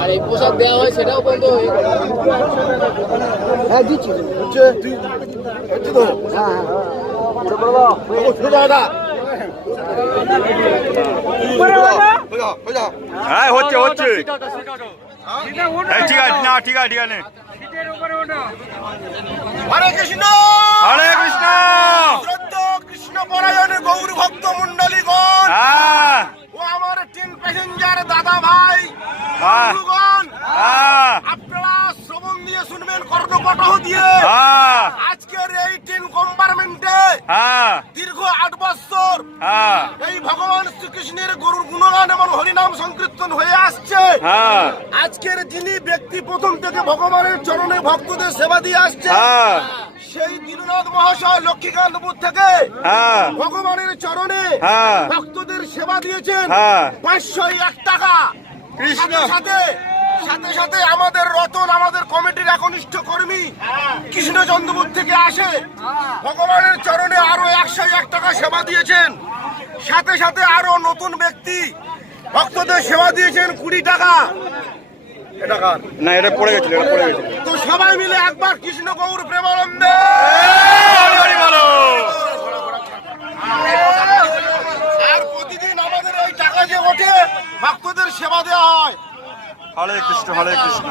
আর এই পোশাক দেওয়া হয় সেটাও বন্ধ হয়ে গেল। হ্যাঁ দিচ্ছি হ্যাঁ হচ্ছে হচ্ছে ঠিক আছে না ঠিক আছে ঠিক আছে হরে কৃষ্ণ হরে কৃষ্ণ কৃষ্ণ পরায়ণ গৌর ভক্ত মন্ডলীগণ হ্যাঁ ও আমার ট্রেন প্যাসেঞ্জার দাদা ভাই হ্যাঁ বন্ধুগণ, হ্যাঁ আপনারা শ্রবণ দিয়ে শুনবেন কর্ণপটহ দিয়ে। হ্যাঁ আজকের এই ট্রেন কম্পার্টমেন্টে হ্যাঁ দীর্ঘ 8 বছর হ্যাঁ এই ভগবান শ্রীকৃষ্ণের গরুর গুণগান এবং হরিনাম সংকীর্তন হয়ে আসছে। হ্যাঁ আজকের যিনি ব্যক্তি প্রথম থেকে ভগবানের চরণে ভক্তদের সেবা দিয়ে আসছে, হ্যাঁ সেই দীননাথ মহাশয় লক্ষ্মীকান্তপুর থেকে হ্যাঁ ভগবানের চরণে হ্যাঁ ভক্তদের সেবা দিয়েছেন হ্যাঁ 501 টাকা। কৃষ্ণ সাথে সাথে সাথে আমাদের রতন, আমাদের কমিটির একনিষ্ঠ কর্মী কৃষ্ণচন্দ্রপুর থেকে আসে, ভগবানের চরণে আরো 101 টাকা সেবা দিয়েছেন। সাথে সাথে আরো নতুন ব্যক্তি ভক্তদের সেবা দিয়েছেন 20 টাকা। না এটা পড়ে গেছিল এটা পড়ে গেছিল তো সবাই মিলে একবার কৃষ্ণ গৌর প্রেমানন্দে। আর প্রতিদিন আমাদের এই টাকা যে ওঠে ভক্তদের সেবা দেওয়া হয়। হরে কৃষ্ণ হরে কৃষ্ণ।